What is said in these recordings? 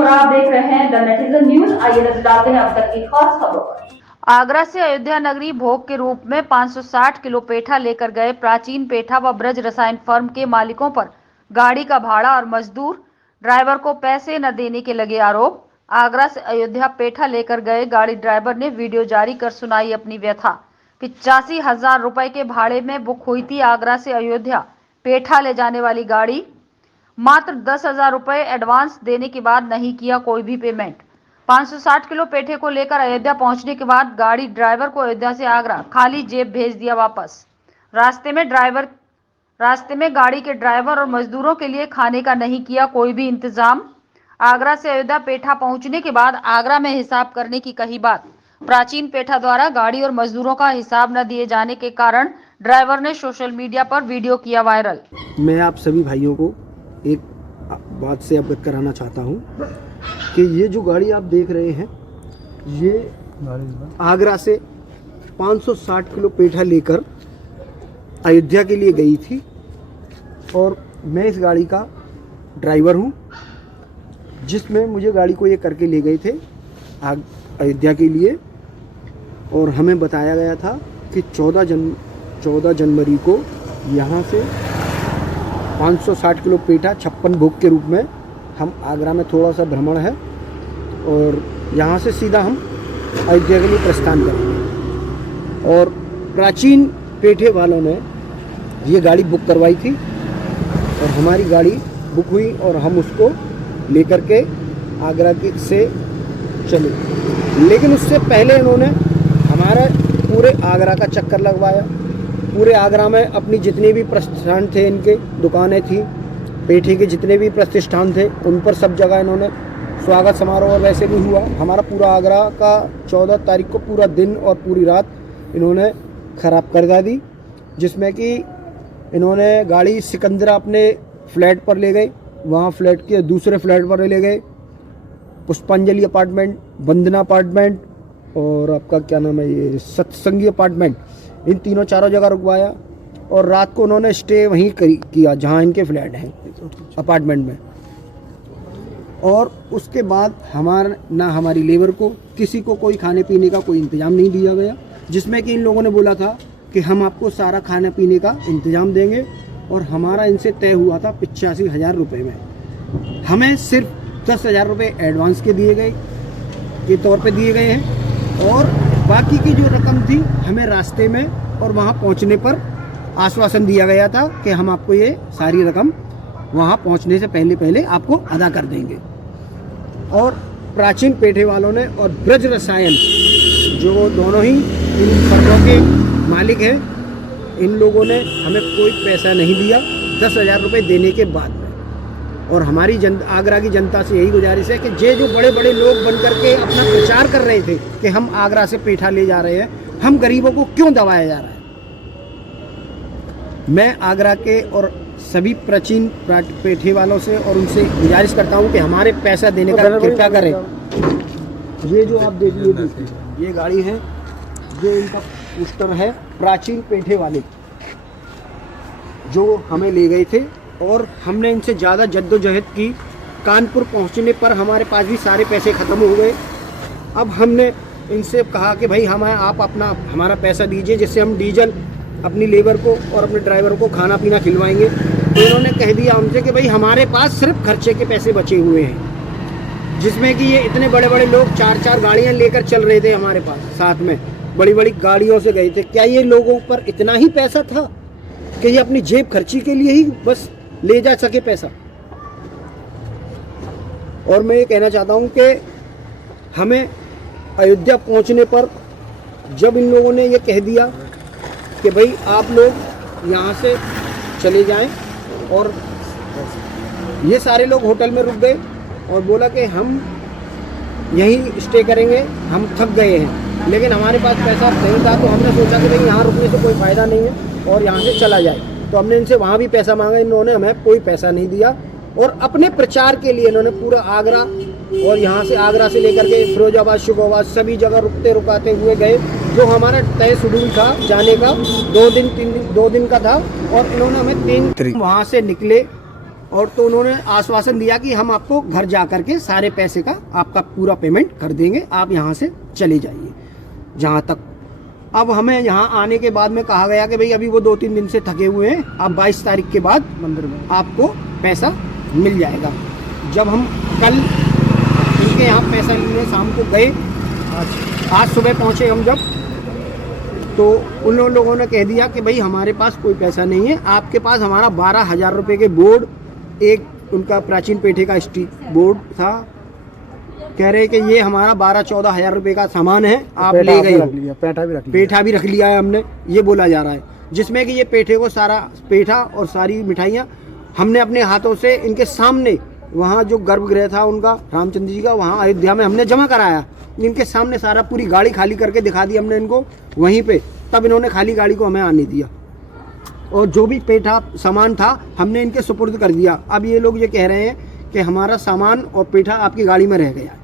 और आप देख रहे हैं द नेटिजन न्यूज। आइए नजर डालते हैं अब तक की खास खबरों पर। आगरा से अयोध्या नगरी भोग के रूप में 560 किलो पेठा लेकर गए प्राचीन पेठा व ब्रज रसायन फर्म के मालिकों पर गाड़ी का भाड़ा और मजदूर ड्राइवर को पैसे न देने के लगे आरोप। आगरा से अयोध्या पेठा लेकर गए गाड़ी ड्राइवर ने वीडियो जारी कर सुनाई अपनी व्यथा। 85,000 रुपए के भाड़े में बुक हुई थी आगरा से अयोध्या पेठा ले जाने वाली गाड़ी। मात्र 10,000 रुपए एडवांस देने के बाद नहीं किया कोई भी पेमेंट। 560 किलो पेठे को लेकर अयोध्या पहुंचने के बाद गाड़ी ड्राइवर को अयोध्या से आगरा खाली जेब भेज दिया वापस। रास्ते में गाड़ी के ड्राइवर और मजदूरों के लिए खाने का नहीं किया कोई भी इंतजाम। आगरा से अयोध्या पेठा पहुंचने के बाद आगरा में हिसाब करने की कही बात। प्राचीन पेठा द्वारा गाड़ी और मजदूरों का हिसाब न दिए जाने के कारण ड्राइवर ने सोशल मीडिया पर वीडियो किया वायरल। मैं आप सभी भाइयों को एक बात से अवगत कराना चाहता हूं कि ये जो गाड़ी आप देख रहे हैं ये आगरा से 560 किलो पेठा लेकर अयोध्या के लिए गई थी और मैं इस गाड़ी का ड्राइवर हूं, जिसमें मुझे गाड़ी को ये करके ले गए थे अयोध्या के लिए। और हमें बताया गया था कि 14 जनवरी को यहाँ से 560 किलो पेठा 56 भोग के रूप में हम आगरा में थोड़ा सा भ्रमण है और यहाँ से सीधा हम अयोध्या के लिए प्रस्थान करेंगे। और प्राचीन पेठे वालों ने ये गाड़ी बुक करवाई थी और हमारी गाड़ी बुक हुई और हम उसको लेकर के आगरा के से चले। लेकिन उससे पहले इन्होंने हमारे पूरे आगरा का चक्कर लगवाया। पूरे आगरा में अपनी जितने भी प्रतिष्ठान थे, इनके दुकानें थी, पेठे के जितने भी प्रतिष्ठान थे, उन पर सब जगह इन्होंने स्वागत समारोह वैसे भी हुआ। हमारा पूरा आगरा का 14 तारीख को पूरा दिन और पूरी रात इन्होंने ख़राब कर दी, जिसमें कि इन्होंने गाड़ी सिकंदरा अपने फ्लैट पर ले गए, वहाँ फ्लैट के दूसरे फ्लैट पर ले गए, पुष्पांजलि अपार्टमेंट, वंदना अपार्टमेंट और आपका क्या नाम है ये सत्संगी अपार्टमेंट, इन तीनों चारों जगह रुकवाया। और रात को उन्होंने स्टे वहीं किया जहाँ इनके फ्लैट हैं अपार्टमेंट में। और उसके बाद हमारी लेबर को किसी को कोई खाने पीने का कोई इंतज़ाम नहीं दिया गया, जिसमें कि इन लोगों ने बोला था कि हम आपको सारा खाने पीने का इंतज़ाम देंगे। और हमारा इनसे तय हुआ था 85,000 रुपये में। हमें सिर्फ 10,000 रुपये एडवांस के तौर पे दिए गए हैं और बाकी की जो रकम थी हमें रास्ते में और वहाँ पहुँचने पर आश्वासन दिया गया था कि हम आपको ये सारी रकम वहाँ पहुँचने से पहले आपको अदा कर देंगे। और प्राचीन पेठे वालों ने और ब्रज रसायन जो दोनों ही इन फर्मों के मालिक हैं, इन लोगों ने हमें कोई पैसा नहीं दिया 10,000 रुपये देने के बाद में। और हमारी आगरा की जनता से यही गुजारिश है कि जो बड़े बड़े लोग बन करके अपना प्रचार कर रहे थे कि हम आगरा से पेठा ले जा रहे हैं, हम गरीबों को क्यों दबाया जा रहा है। मैं आगरा के और सभी प्राचीन पेठे वालों से और उनसे गुजारिश करता हूं कि हमारे पैसा देने का कृपया करें। ये जो आप देखिए ये गाड़ी है, जो इनका पोस्टर है प्राचीन पेठे वाले जो हमें ले गए थे और हमने इनसे ज़्यादा जद्दोजहद की। कानपुर पहुंचने पर हमारे पास भी सारे पैसे ख़त्म हो गए। अब हमने इनसे कहा कि भाई आप हमारा पैसा दीजिए, जिससे हम डीजल अपनी लेबर को और अपने ड्राइवर को खाना पीना खिलवाएंगे। तो इन्होंने कह दिया हमसे कि भाई हमारे पास सिर्फ खर्चे के पैसे बचे हुए हैं, जिसमें कि ये इतने बड़े बड़े लोग 4-4 गाड़ियाँ लेकर चल रहे थे हमारे पास, साथ में बड़ी बड़ी गाड़ियों से गए थे। क्या ये लोगों पर इतना ही पैसा था कि ये अपनी जेब खर्ची के लिए ही बस ले जा सके पैसा। और मैं ये कहना चाहता हूँ कि हमें अयोध्या पहुँचने पर जब इन लोगों ने ये कह दिया कि भाई आप लोग यहाँ से चले जाएं, और ये सारे लोग होटल में रुक गए और बोला कि हम यहीं स्टे करेंगे, हम थक गए हैं, लेकिन हमारे पास पैसा नहीं था। तो हमने सोचा कि भाई यहाँ रुकने से कोई फ़ायदा नहीं है और यहाँ से चला जाए। तो हमने इनसे वहाँ भी पैसा मांगा, इन्होंने हमें कोई पैसा नहीं दिया। और अपने प्रचार के लिए इन्होंने पूरा आगरा और यहाँ से आगरा से लेकर के फिरोजाबाद, शुभाबाद सभी जगह रुकाते हुए गए। जो हमारा तय शेड्यूल था जाने का 2 दिन का था और इन्होंने हमें 3 वहाँ से निकले और तो उन्होंने आश्वासन दिया कि हम आपको घर जा करके सारे पैसे का आपका पूरा पेमेंट कर देंगे, आप यहाँ से चले जाइए जहाँ तक। अब हमें यहाँ आने के बाद में कहा गया कि भाई अभी वो 2-3 दिन से थके हुए हैं, अब 22 तारीख के बाद मंदिर में आपको पैसा मिल जाएगा। जब हम कल इनके यहाँ पैसा लेने शाम को गए, आज सुबह पहुँचे हम जब, तो उन लोगों ने कह दिया कि भाई हमारे पास कोई पैसा नहीं है, आपके पास हमारा 12,000 रुपये के बोर्ड, एक उनका प्राचीन पेठे का स्टिक बोर्ड था, कह रहे कि ये हमारा 12-14 हज़ार रुपये का सामान है, आप ले गए हो। पेठा भी रख लिया है हमने, ये बोला जा रहा है, जिसमें कि ये पेठे को सारा पेठा और सारी मिठाइयाँ हमने अपने हाथों से इनके सामने, वहाँ जो गर्भगृह था उनका रामचंद्र जी का, वहाँ अयोध्या में हमने जमा कराया, इनके सामने सारा पूरी गाड़ी खाली करके दिखा दी हमने इनको वहीं पे, तब इन्होंने खाली गाड़ी को हमें आने दिया, और जो भी पेठा सामान था हमने इनके सुपुर्द कर दिया। अब ये लोग ये कह रहे हैं कि हमारा सामान और पेठा आपकी गाड़ी में रह गया।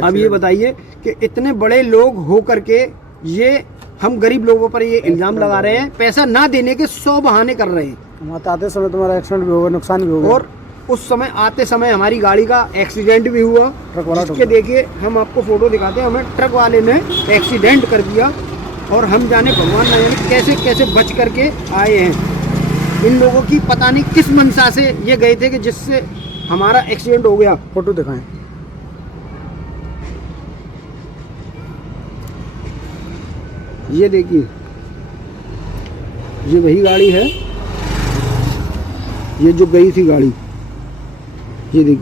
अब ये बताइए कि इतने बड़े लोग हो करके ये हम गरीब लोगों पर ये इल्जाम लगा रहे हैं, पैसा ना देने के 100 बहाने कर रहे हैं। आते समय तुम्हारा एक्सीडेंट भी होगा, नुकसान भी होगा, और उस समय आते समय हमारी गाड़ी का एक्सीडेंट भी हुआ, जिसके देखिए हम आपको फोटो दिखाते हैं, हमें ट्रक वाले ने एक्सीडेंट कर दिया, और हम जाने भगवान न जाने कैसे कैसे बच करके आए हैं। इन लोगों की पता नहीं किस मंशा से ये गए थे कि जिससे हमारा एक्सीडेंट हो गया। फोटो दिखाएं। ये देखिए, ये वही गाड़ी है, ये जो गई थी गाड़ी, ये देखिए।